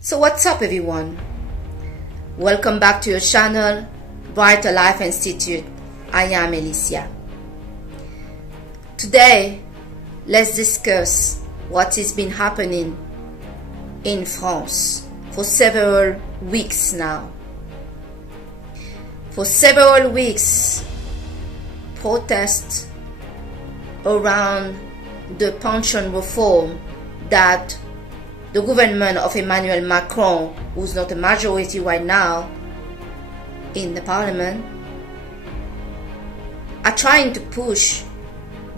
So what's up everyone? Welcome back to your channel, Brighter Life Institute. I am Alicia. Today, let's discuss what has been happening in France for several weeks now. For several weeks, protests around the pension reform that the government of Emmanuel Macron, who's not a majority right now in the parliament, are trying to push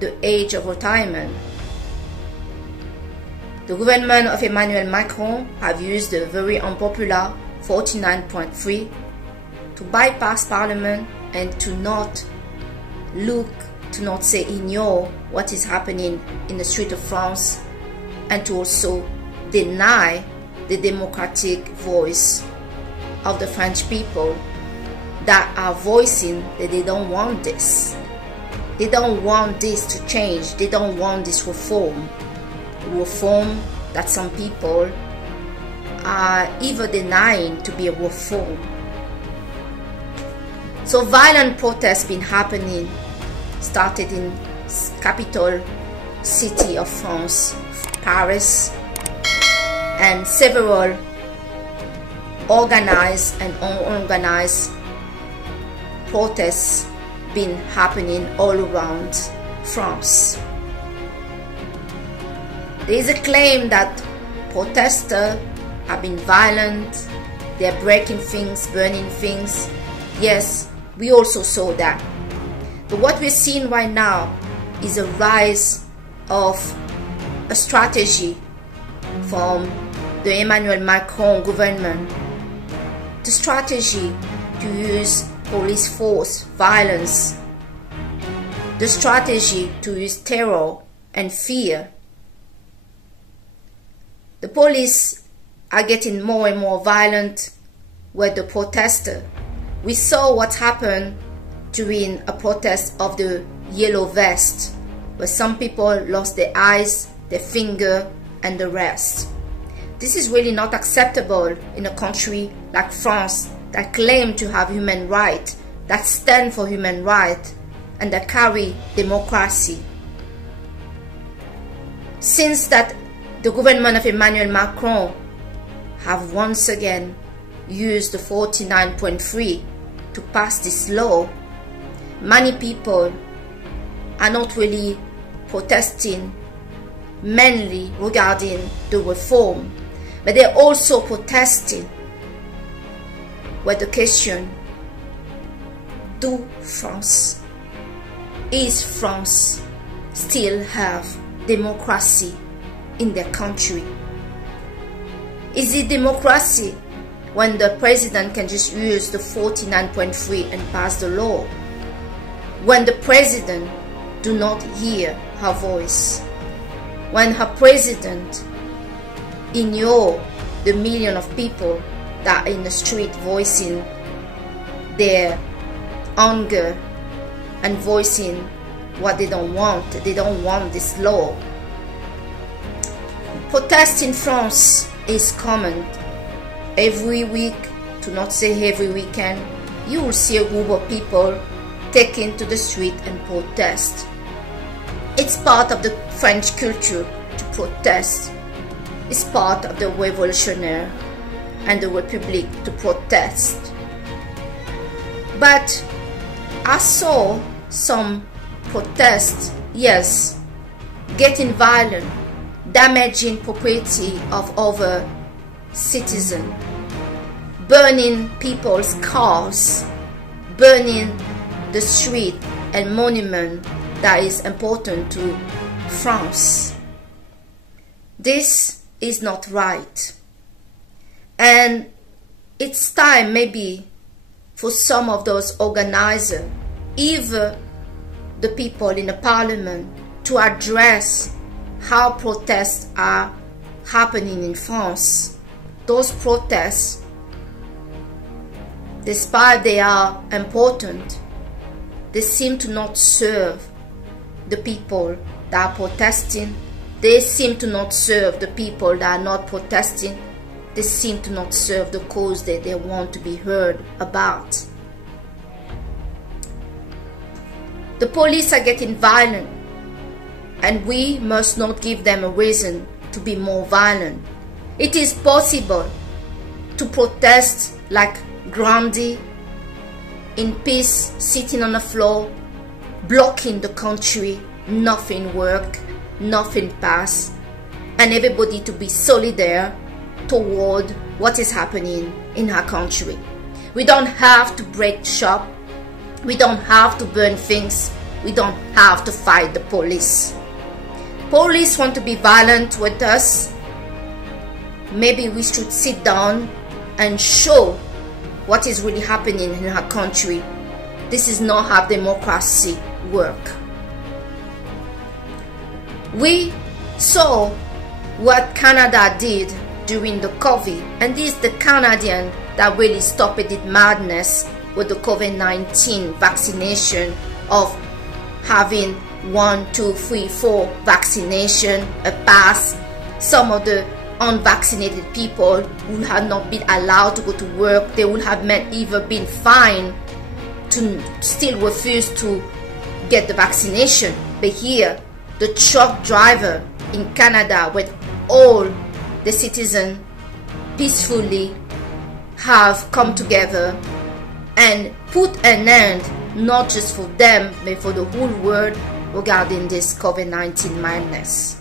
the age of retirement. The government of Emmanuel Macron have used the very unpopular 49.3 to bypass parliament and to not say ignore what is happening in the street of France, and to also deny the democratic voice of the French people that are voicing that they don't want this. They don't want this to change. They don't want this reform that some people are even denying to be a reform. So violent protests been happening, started in capital city of France, Paris, and several organized and unorganized protests been happening all around France. There is a claim that protesters have been violent, they're breaking things, burning things. Yes, we also saw that. But what we're seeing right now is a rise of a strategy from the Emmanuel Macron government, the strategy to use police force, violence, the strategy to use terror and fear. The police are getting more and more violent with the protesters. We saw what happened during a protest of the yellow vest, where some people lost their eyes, their finger, and the rest. This is really not acceptable in a country like France that claim to have human rights, that stand for human rights, and that carry democracy. Since that the government of Emmanuel Macron have once again used the 49.3 to pass this law, many people are not really protesting mainly regarding the reform, but they're also protesting with the question, is France still have democracy in their country? Is it democracy when the president can just use the 49.3 and pass the law, when the president do not hear her voice, when her president ignore the million of people that are in the street voicing their anger and voicing what they don't want? They don't want this law. Protest in France is common. Every week, to not say every weekend, you will see a group of people taken to the street and protest. It's part of the French culture to protest. It's part of the revolutionary and the republic to protest. But I saw some protests, yes, getting violent, damaging property of other citizens, burning people's cars, burning the street and monument that is important to France. This is not right. And it's time maybe for some of those organizers, even the people in the parliament, to address how protests are happening in France. Those protests, despite they are important, they seem to not serve the people that are protesting. They seem to not serve the people that are not protesting. They seem to not serve the cause that they want to be heard about. The police are getting violent, and we must not give them a reason to be more violent. It is possible to protest like Gandhi, in peace, sitting on the floor, blocking the country, nothing work, nothing pass, and everybody to be solidarity toward what is happening in our country. We don't have to break shop. We don't have to burn things. We don't have to fight the police. Police want to be violent with us. Maybe we should sit down and show what is really happening in our country. This is not how democracy works. We saw what Canada did during the COVID, and this is the Canadian that really stopped the madness with the COVID-19 vaccination of having 1, 2, 3, 4 vaccination, a pass. Some of the unvaccinated people would have not been allowed to go to work. They would have either been fined to still refuse to get the vaccination. But here, the truck driver in Canada, with all the citizens peacefully have come together and put an end, not just for them, but for the whole world, regarding this COVID-19 madness.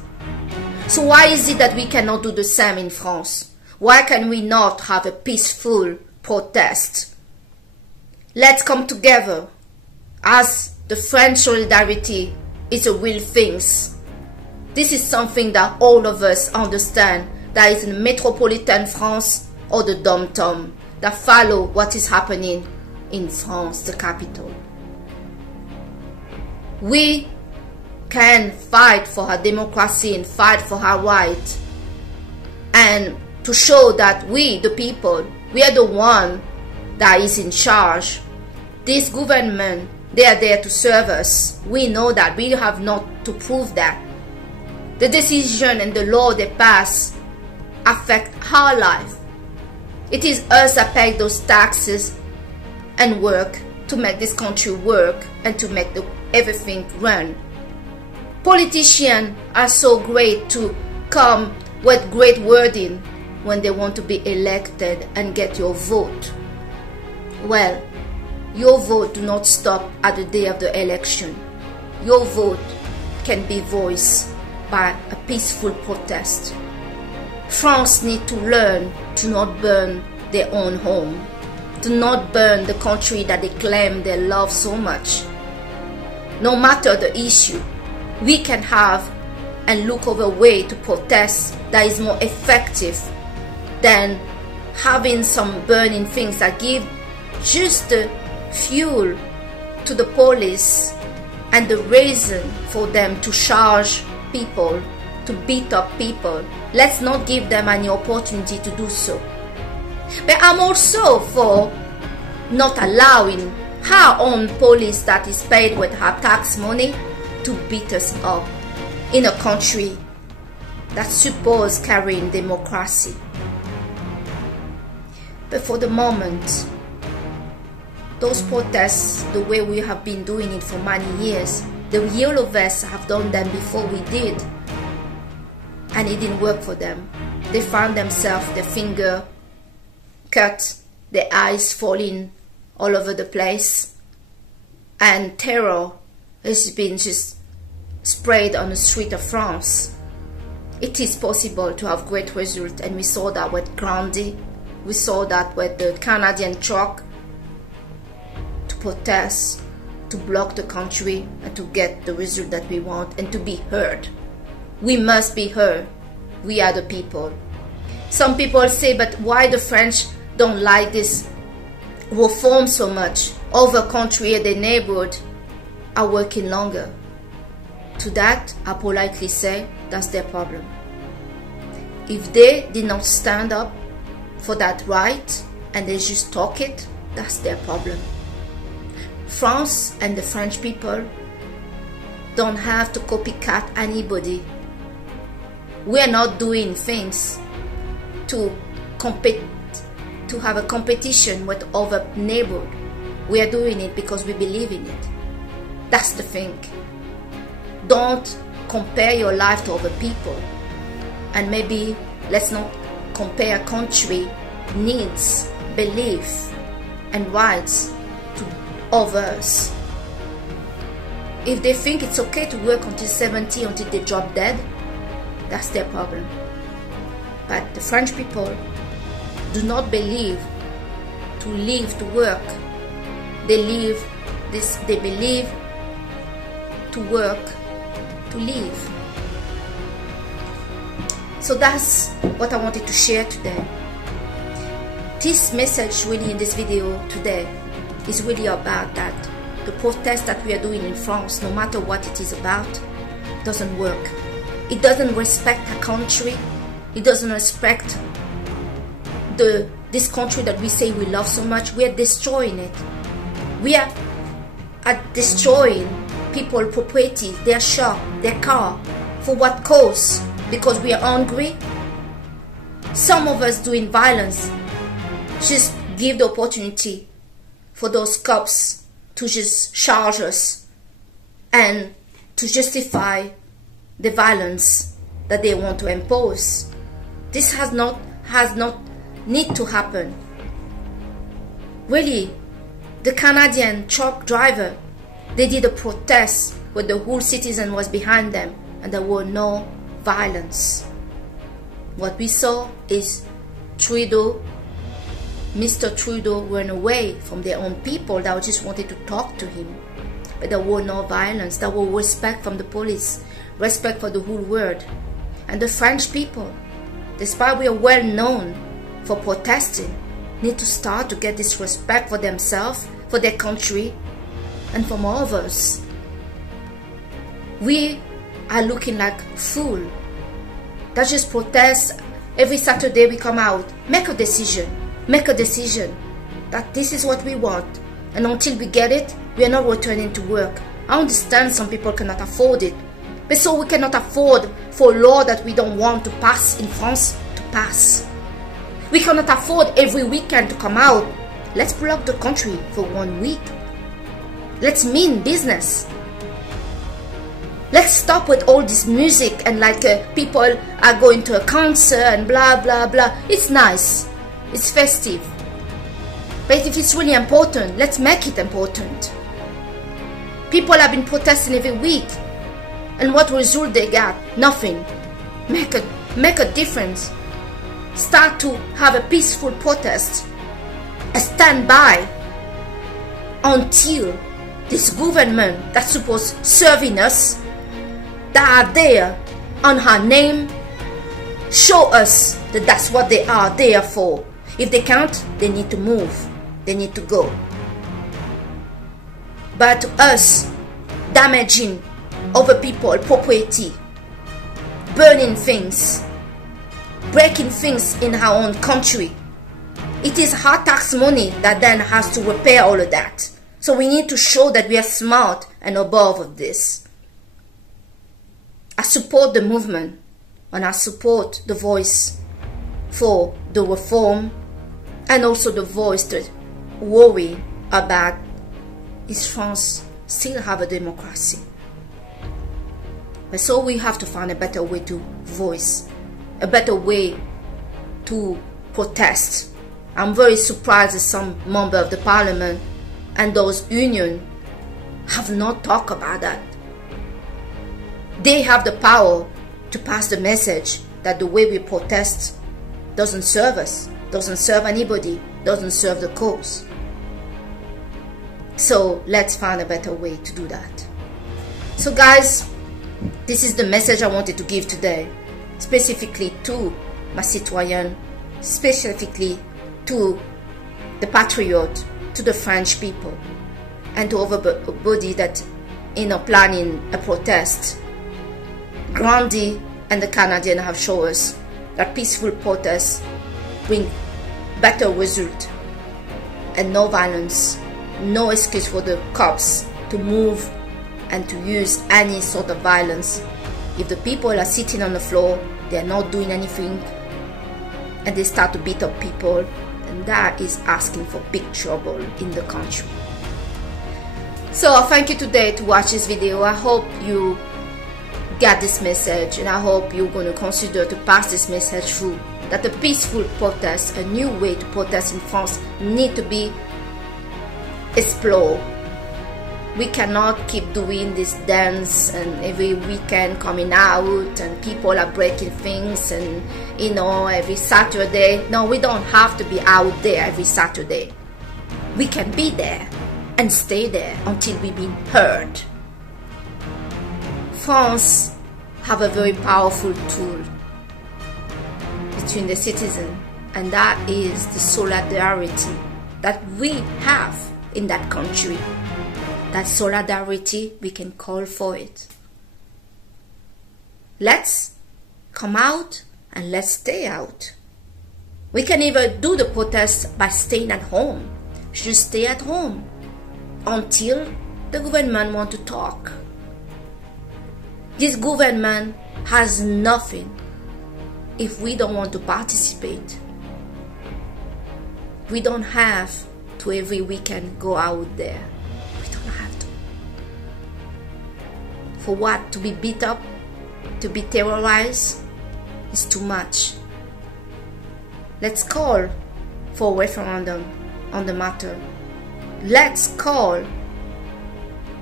So why is it that we cannot do the same in France? Why can we not have a peaceful protest? Let's come together, as the French solidarity is a real thing. This is something that all of us understand, that is in metropolitan France or the dom-tom, that follow what is happening in France, the capital. We can fight for our democracy and fight for our right, and to show that we, the people, we are the one that is in charge. This government, they are there to serve us. We know that. We have not to prove that. The decision and the law they pass affect our life. It is us that pay those taxes and work to make this country work and to make everything run. Politicians are so great to come with great wording when they want to be elected and get your vote. Well, your vote do not stop at the day of the election. Your vote can be voiced by a peaceful protest. France needs to learn to not burn their own home, to not burn the country that they claim they love so much. No matter the issue, we can have and look over a way to protest that is more effective than having some burning things that give just the fuel to the police and the reason for them to charge people, to beat up people. Let's not give them any opportunity to do so. But I'm also for not allowing our own police that is paid with our tax money to beat us up in a country that's supposed carrying democracy. But for the moment, those protests, the way we have been doing it for many years, the yellow vests have done them before we did, and it didn't work for them. They found themselves, their finger cut, their eyes falling all over the place, and terror has been just sprayed on the street of France. It is possible to have great results, and we saw that with Gandhi, we saw that with the Canadian truck, to protest, to block the country, and to get the result that we want, and to be heard. We must be heard. We are the people. Some people say, but why the French don't like this reform so much? Other countries, their neighborhood, are working longer. To that, I politely say, that's their problem. If they did not stand up for that right and they just talk it, that's their problem. France and the French people don't have to copycat anybody. We are not doing things to compete, to have a competition with other neighbors. We are doing it because we believe in it. That's the thing. Don't compare your life to other people. And maybe let's not compare country needs, belief, and rights to others. If they think it's okay to work until 70 until they drop dead, that's their problem. But the French people do not believe to live to work. They believe to work to live. So that's what I wanted to share today. This message really in this video today is really about that. The protest that we are doing in France, no matter what it is about, doesn't work. It doesn't respect a country. It doesn't respect this country that we say we love so much. We are destroying it. We are destroying people's property, their shop, their car. For what cause? Because we are hungry. Some of us doing violence just give the opportunity for those cops to just charge us and to justify the violence that they want to impose. This has not need to happen. Really, the Canadian truck driver, they did a protest where the whole citizen was behind them and there were no violence. What we saw is Mr. Trudeau ran away from their own people that just wanted to talk to him. But there was no violence. There was respect from the police, respect for the whole world. And the French people, despite we are well known for protesting, need to start to get this respect for themselves, for their country, and from all of us. We are looking like fools. That just protest. Every Saturday we come out, make a decision that this is what we want, and until we get it, we are not returning to work. I understand some people cannot afford it, but so we cannot afford for a law that we don't want to pass in France to pass. We cannot afford every weekend to come out. Let's block the country for 1 week. Let's mean business. Let's stop with all this music and people are going to a concert and blah blah blah. It's nice, it's festive, but if it's really important, let's make it important. People have been protesting every week, and what result they got? Nothing. Make a difference. Start to have a peaceful protest, a standby until this government that's supposed serving us, that are there on her name, show us that that's what they are there for. If they can't, they need to move. They need to go. But us damaging other people, property, burning things, breaking things in our own country, it is our tax money that then has to repair all of that. So we need to show that we are smart and above of this. I support the movement and I support the voice for the reform and also the voice that worry about is France still have a democracy. But so we have to find a better way to voice, a better way to protest. I'm very surprised that some member of the parliament and those unions have not talked about that. They have the power to pass the message that the way we protest doesn't serve us, doesn't serve anybody, doesn't serve the cause. So let's find a better way to do that. So guys, this is the message I wanted to give today, specifically to my citoyen, specifically to the patriot, to the French people, and to everybody that planning a protest Gandhi and the Canadian have shown us that peaceful protests bring better result, and no violence, no excuse for the cops to move and to use any sort of violence. If the people are sitting on the floor, they are not doing anything, and they start to beat up people, and that is asking for big trouble in the country. So thank you today to watch this video. I hope you get this message, and I hope you're going to consider to pass this message through, that a peaceful protest, a new way to protest in France, need to be explored. We cannot keep doing this dance and every weekend coming out and people are breaking things and every Saturday. No, we don't have to be out there every Saturday. We can be there and stay there until we've been heard. France have a very powerful tool between the citizens, and that is the solidarity that we have in that country. That solidarity, we can call for it. Let's come out and let's stay out. We can even do the protest by staying at home. Just stay at home until the government wants to talk. This government has nothing if we don't want to participate. We don't have to every weekend go out there. For what? To be beat up? To be terrorized? Is too much. Let's call for a referendum on the matter. Let's call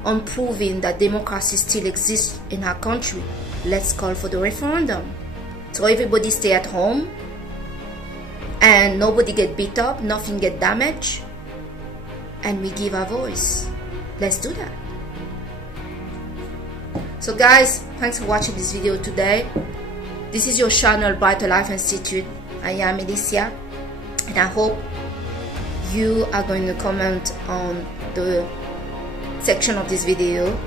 on proving that democracy still exists in our country. Let's call for the referendum. So everybody stay at home and nobody get beat up, nothing get damaged, and we give our voice. Let's do that. So guys, thanks for watching this video today. This is your channel, Brighter Life Institute. I am Alicia, and I hope you are going to comment on the section of this video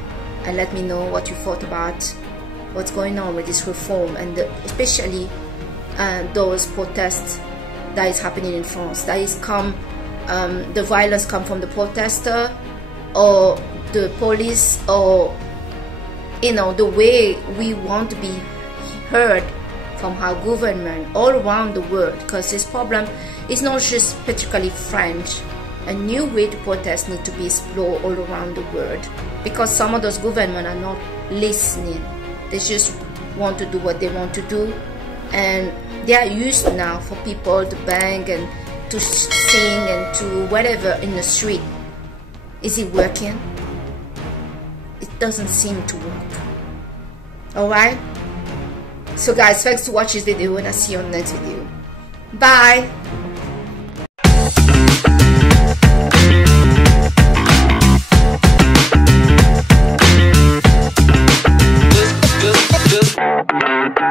and let me know what you thought about what's going on with this reform, and especially those protests that is happening in France. That is the violence come from the protester or the police, or the way we want to be heard from our government all around the world, because this problem is not just particularly French. A new way to protest needs to be explored all around the world, because some of those governments are not listening. They just want to do what they want to do, and they are used now for people to bang and to sing and to whatever in the street. Is it working? It doesn't seem to work. Alright? So guys, thanks to watch this video, and I'll see you on the next video. Bye! Just